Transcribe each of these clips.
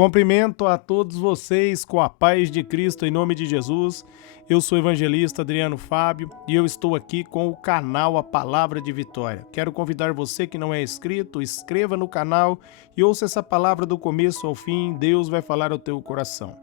Cumprimento a todos vocês com a paz de Cristo em nome de Jesus. Eu sou o evangelista Adriano Fábio e eu estou aqui com o canal A Palavra de Vitória. Quero convidar você que não é inscrito, inscreva no canal e ouça essa palavra do começo ao fim. Deus vai falar ao teu coração.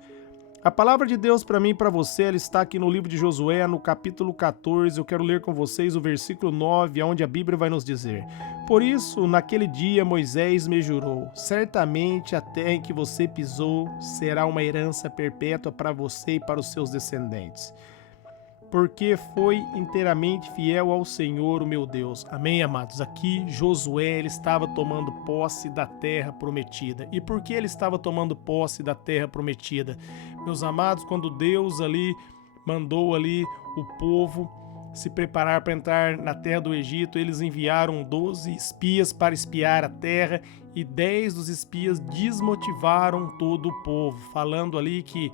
A palavra de Deus para mim e para você, ela está aqui no livro de Josué, no capítulo 14. Eu quero ler com vocês o versículo 9, onde a Bíblia vai nos dizer: Por isso, naquele dia, Moisés me jurou, certamente a terra em que você pisou será uma herança perpétua para você e para os seus descendentes, porque foi inteiramente fiel ao Senhor, o meu Deus. Amém, amados? Aqui, Josué, ele estava tomando posse da terra prometida. E por que ele estava tomando posse da terra prometida? Meus amados, quando Deus ali mandou ali o povo se preparar para entrar na terra do Egito, eles enviaram 12 espias para espiar a terra e 10 dos espias desmotivaram todo o povo, falando ali que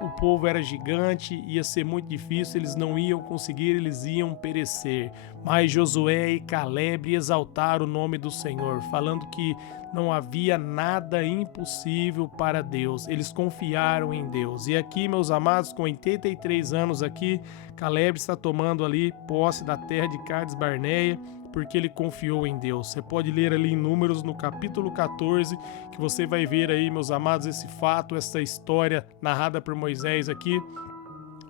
o povo era gigante, ia ser muito difícil, eles não iam conseguir, eles iam perecer. Mas Josué e Caleb exaltaram o nome do Senhor, falando que não havia nada impossível para Deus. Eles confiaram em Deus. E aqui, meus amados, com 83 anos aqui, Caleb está tomando ali posse da terra de Cades Barneia, porque ele confiou em Deus. Você pode ler ali em Números, no capítulo 14, que você vai ver aí, meus amados, esse fato, essa história narrada por Moisés aqui,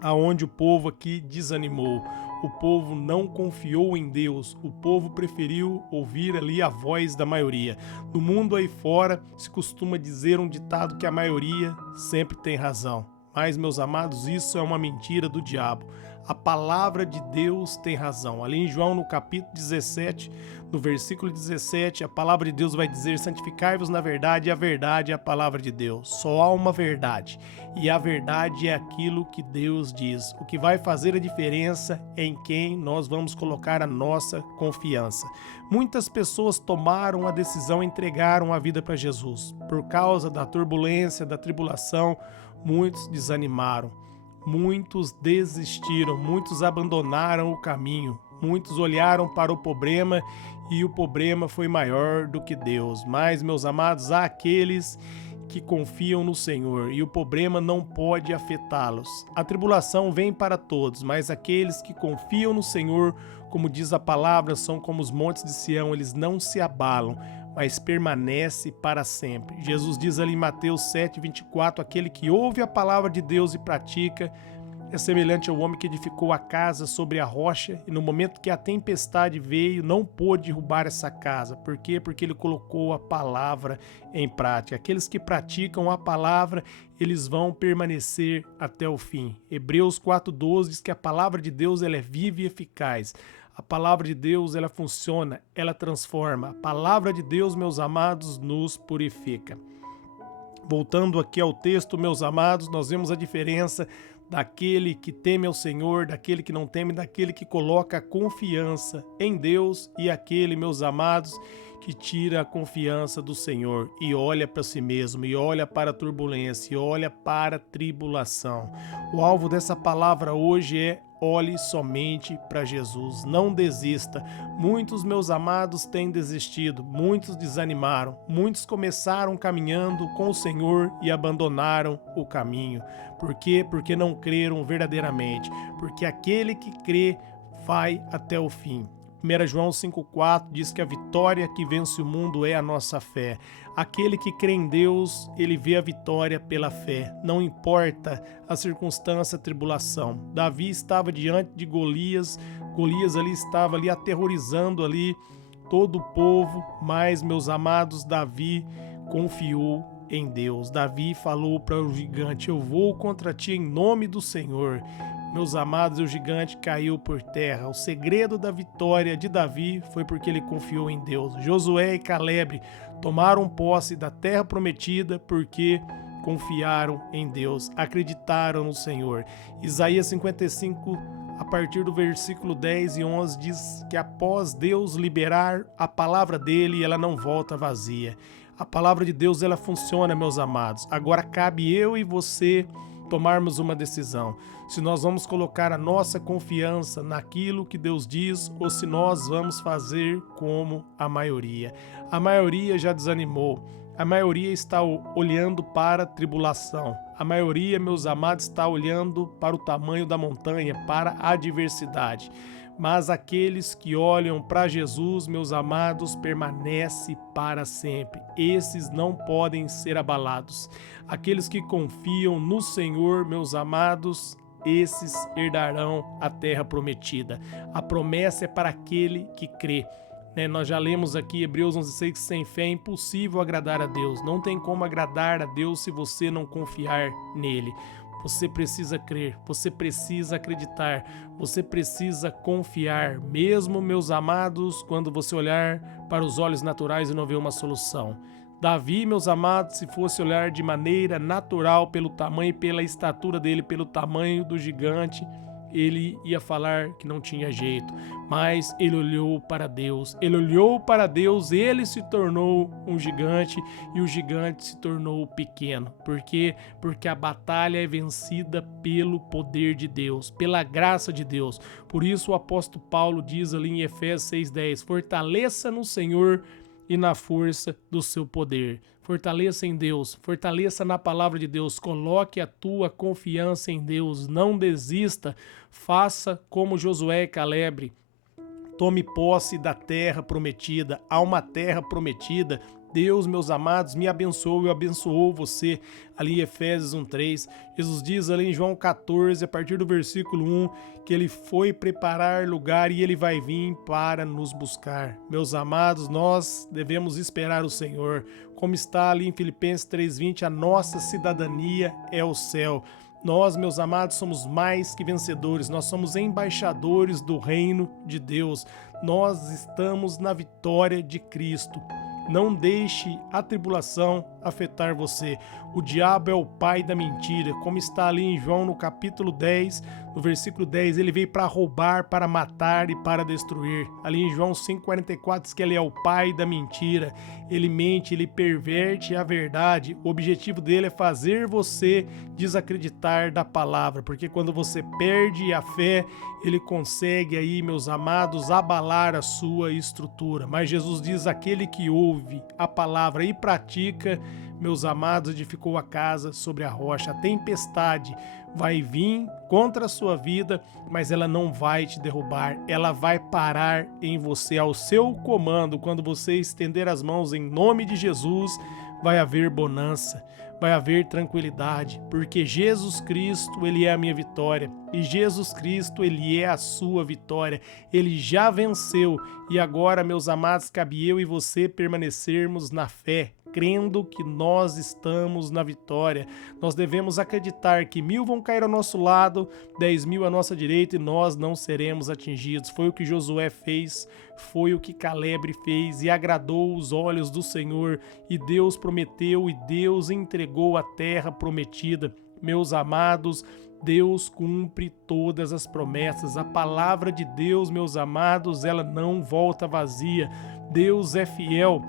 aonde o povo aqui desanimou. O povo não confiou em Deus, o povo preferiu ouvir ali a voz da maioria. No mundo aí fora, se costuma dizer um ditado que a maioria sempre tem razão. Mas, meus amados, isso é uma mentira do diabo. A palavra de Deus tem razão. Ali em João, no capítulo 17, no versículo 17, a palavra de Deus vai dizer: santificai-vos na verdade, e a verdade é a palavra de Deus. Só há uma verdade, e a verdade é aquilo que Deus diz. O que vai fazer a diferença é em quem nós vamos colocar a nossa confiança. Muitas pessoas tomaram a decisão e entregaram a vida para Jesus. Por causa da turbulência, da tribulação, muitos desanimaram. Muitos desistiram, muitos abandonaram o caminho, muitos olharam para o problema e o problema foi maior do que Deus. Mas, meus amados, há aqueles que confiam no Senhor e o problema não pode afetá-los. A tribulação vem para todos, mas aqueles que confiam no Senhor, como diz a palavra, são como os montes de Sião, eles não se abalam, mas permanece para sempre. Jesus diz ali em Mateus 7:24, aquele que ouve a palavra de Deus e pratica é semelhante ao homem que edificou a casa sobre a rocha e no momento que a tempestade veio, não pôde derrubar essa casa. Por quê? Porque ele colocou a palavra em prática. Aqueles que praticam a palavra, eles vão permanecer até o fim. Hebreus 4:12 diz que a palavra de Deus ela é viva e eficaz. A palavra de Deus, ela funciona, ela transforma. A palavra de Deus, meus amados, nos purifica. Voltando aqui ao texto, meus amados, nós vemos a diferença daquele que teme ao Senhor, daquele que não teme, daquele que coloca a confiança em Deus e aquele, meus amados, que tira a confiança do Senhor e olha para si mesmo, e olha para a turbulência, e olha para a tribulação. O alvo dessa palavra hoje é: olhe somente para Jesus, não desista. Muitos, meus amados, têm desistido, muitos desanimaram, muitos começaram caminhando com o Senhor e abandonaram o caminho. Por quê? Porque não creram verdadeiramente, porque aquele que crê vai até o fim. 1 João 5,4 diz que a vitória que vence o mundo é a nossa fé. Aquele que crê em Deus, ele vê a vitória pela fé. Não importa a circunstância, a tribulação. Davi estava diante de Golias. Golias ali estava ali aterrorizando ali todo o povo. Mas, meus amados, Davi confiou em Deus. Davi falou para o gigante: eu vou contra ti em nome do Senhor. Meus amados, o gigante caiu por terra. O segredo da vitória de Davi foi porque ele confiou em Deus. Josué e Caleb tomaram posse da terra prometida porque confiaram em Deus, acreditaram no Senhor. Isaías 55, a partir do versículo 10 e 11, diz que após Deus liberar a palavra dele, ela não volta vazia. A palavra de Deus, ela funciona, meus amados. Agora cabe eu e você tomarmos uma decisão. Se nós vamos colocar a nossa confiança naquilo que Deus diz ou se nós vamos fazer como a maioria. A maioria já desanimou. A maioria está olhando para a tribulação. A maioria, meus amados, está olhando para o tamanho da montanha, para a adversidade. Mas aqueles que olham para Jesus, meus amados, permanecem para sempre. Esses não podem ser abalados. Aqueles que confiam no Senhor, meus amados, esses herdarão a terra prometida. A promessa é para aquele que crê. Nós já lemos aqui Hebreus 11:6 que sem fé é impossível agradar a Deus. Não tem como agradar a Deus se você não confiar nele. Você precisa crer, você precisa acreditar, você precisa confiar, mesmo, meus amados, quando você olhar para os olhos naturais e não ver uma solução. Davi, meus amados, se fosse olhar de maneira natural pelo tamanho e pela estatura dele, pelo tamanho do gigante, ele ia falar que não tinha jeito, mas ele olhou para Deus, ele se tornou um gigante e o gigante se tornou pequeno. Por quê? Porque a batalha é vencida pelo poder de Deus, pela graça de Deus. Por isso o apóstolo Paulo diz ali em Efésios 6:10, fortaleça no Senhor e na força do seu poder. Fortaleça em Deus, fortaleça na palavra de Deus, coloque a tua confiança em Deus, não desista, faça como Josué e Caleb, tome posse da terra prometida. Há uma terra prometida. Deus, meus amados, me abençoou e abençoou você. Ali em Efésios 1:3, Jesus diz ali em João 14, a partir do versículo 1, que ele foi preparar lugar e ele vai vir para nos buscar. Meus amados, nós devemos esperar o Senhor. Como está ali em Filipenses 3:20, a nossa cidadania é o céu. Nós, meus amados, somos mais que vencedores, nós somos embaixadores do reino de Deus. Nós estamos na vitória de Cristo. Não deixe a tribulação afetar você. O diabo é o pai da mentira, como está ali em João no capítulo 10, no versículo 10, ele veio para roubar, para matar e para destruir. Ali em João 5:44 diz que ele é o pai da mentira, ele mente, ele perverte a verdade. O objetivo dele é fazer você desacreditar da palavra, porque quando você perde a fé, ele consegue aí, meus amados, abalar a sua estrutura. Mas Jesus diz, aquele que ouve a palavra e pratica, meus amados, edificou a casa sobre a rocha. A tempestade vai vir contra a sua vida, mas ela não vai te derrubar. Ela vai parar em você, ao seu comando. Quando você estender as mãos em nome de Jesus, vai haver bonança, vai haver tranquilidade, porque Jesus Cristo, ele é a minha vitória, e Jesus Cristo, ele é a sua vitória. Ele já venceu, e agora, meus amados, cabe eu e você permanecermos na fé, crendo que nós estamos na vitória. Nós devemos acreditar que 1000 vão cair ao nosso lado, 10.000 à nossa direita e nós não seremos atingidos. Foi o que Josué fez, foi o que Caleb fez e agradou os olhos do Senhor, e Deus prometeu e Deus entregou a terra prometida. Meus amados, Deus cumpre todas as promessas. A palavra de Deus, meus amados, ela não volta vazia. Deus é fiel.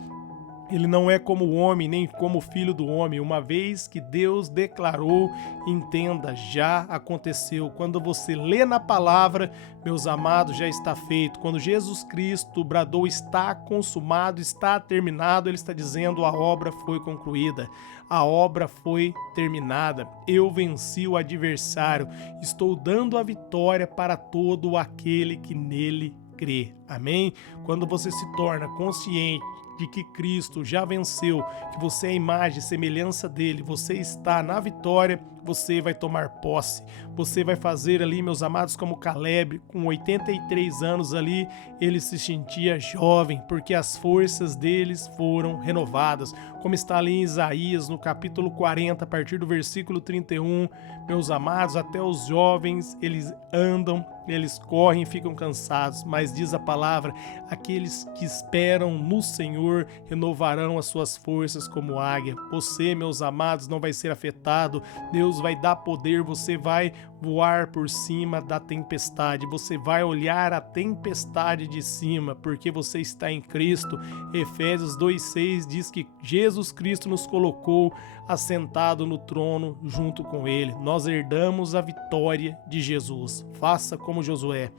Ele não é como o homem, nem como o filho do homem. Uma vez que Deus declarou, entenda, já aconteceu. Quando você lê na palavra, meus amados, já está feito. Quando Jesus Cristo bradou, está consumado, está terminado, ele está dizendo, a obra foi concluída. A obra foi terminada. Eu venci o adversário. Estou dando a vitória para todo aquele que nele crê. Amém? Quando você se torna consciente de que Cristo já venceu, que você é a imagem e semelhança dele, você está na vitória, você vai tomar posse. Você vai fazer ali, meus amados, como Caleb, com 83 anos ali, ele se sentia jovem, porque as forças deles foram renovadas. Como está ali em Isaías, no capítulo 40, a partir do versículo 31, meus amados, até os jovens, eles andam, eles correm e ficam cansados, mas diz a palavra, aqueles que esperam no Senhor renovarão as suas forças como águia. Você, meus amados, não vai ser afetado. Deus vai dar poder, você vai voar por cima da tempestade, você vai olhar a tempestade de cima, porque você está em Cristo. Efésios 2:6 diz que Jesus Cristo nos colocou assentado no trono junto com ele. Nós herdamos a vitória de Jesus. Faça como Josué,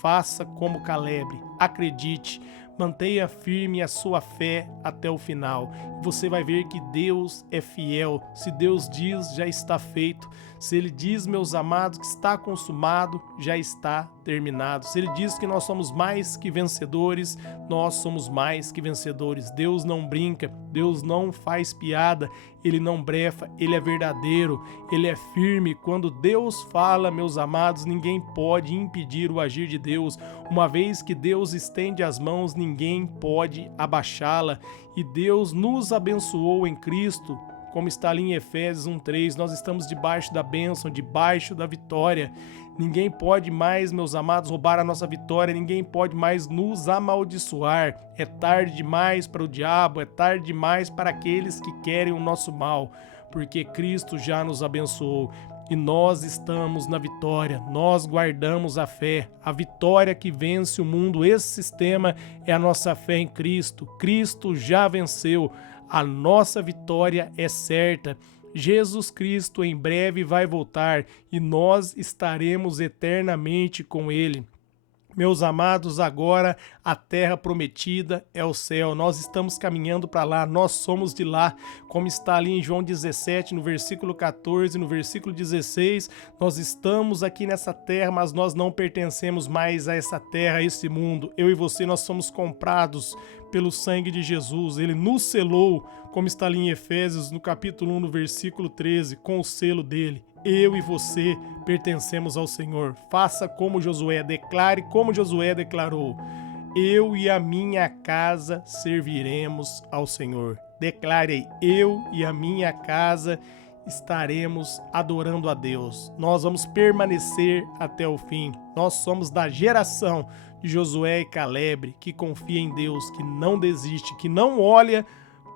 faça como Caleb, acredite, Mantenha firme a sua fé até o final. Você vai ver que Deus é fiel. Se Deus diz, já está feito. Se Ele diz, meus amados, que está consumado, já está terminado. Se Ele diz que nós somos mais que vencedores, nós somos mais que vencedores. Deus não brinca, Deus não faz piada, Ele não brefa, Ele é verdadeiro, Ele é firme. Quando Deus fala, meus amados, ninguém pode impedir o agir de Deus. Uma vez que Deus estende as mãos, ninguém pode abaixá-la. E Deus nos abençoou em Cristo. Como está ali em Efésios 1:3, nós estamos debaixo da bênção, debaixo da vitória. Ninguém pode mais, meus amados, roubar a nossa vitória, ninguém pode mais nos amaldiçoar. É tarde demais para o diabo, é tarde demais para aqueles que querem o nosso mal, porque Cristo já nos abençoou. E nós estamos na vitória, nós guardamos a fé, a vitória que vence o mundo. Esse sistema é a nossa fé em Cristo. Cristo já venceu. A nossa vitória é certa. Jesus Cristo em breve vai voltar e nós estaremos eternamente com Ele. Meus amados, agora a terra prometida é o céu. Nós estamos caminhando para lá, nós somos de lá. Como está ali em João 17, no versículo 14, no versículo 16, nós estamos aqui nessa terra, mas nós não pertencemos mais a essa terra, a esse mundo. Eu e você, nós somos comprados pelo sangue de Jesus. Ele nos selou, como está ali em Efésios, no capítulo 1, no versículo 13, com o selo dele. Eu e você pertencemos ao Senhor. Faça como Josué, declare como Josué declarou. Eu e a minha casa serviremos ao Senhor. Declare aí, eu e a minha casa estaremos adorando a Deus. Nós vamos permanecer até o fim. Nós somos da geração de Josué e Caleb, que confia em Deus, que não desiste, que não olha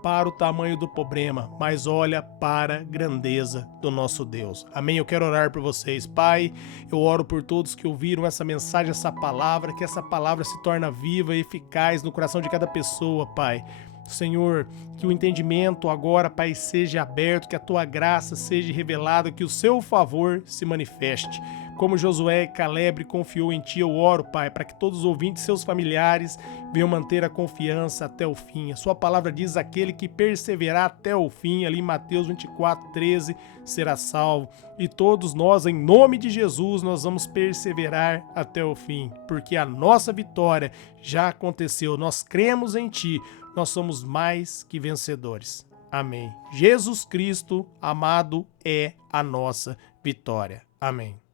para o tamanho do problema, mas olha para a grandeza do nosso Deus. Amém? Eu quero orar por vocês. Pai, eu oro por todos que ouviram essa mensagem, essa palavra, que essa palavra se torne viva e eficaz no coração de cada pessoa, Pai. Senhor, que o entendimento agora, Pai, seja aberto, que a Tua graça seja revelada, que o Seu favor se manifeste. Como Josué e Caleb confiou em Ti, eu oro, Pai, para que todos os ouvintes e seus familiares venham manter a confiança até o fim. A Sua palavra diz, aquele que perseverar até o fim, ali em Mateus 24:13, será salvo. E todos nós, em nome de Jesus, nós vamos perseverar até o fim, porque a nossa vitória já aconteceu. Nós cremos em Ti, nós somos mais que vencedores. Amém. Jesus Cristo, amado, é a nossa vitória. Amém.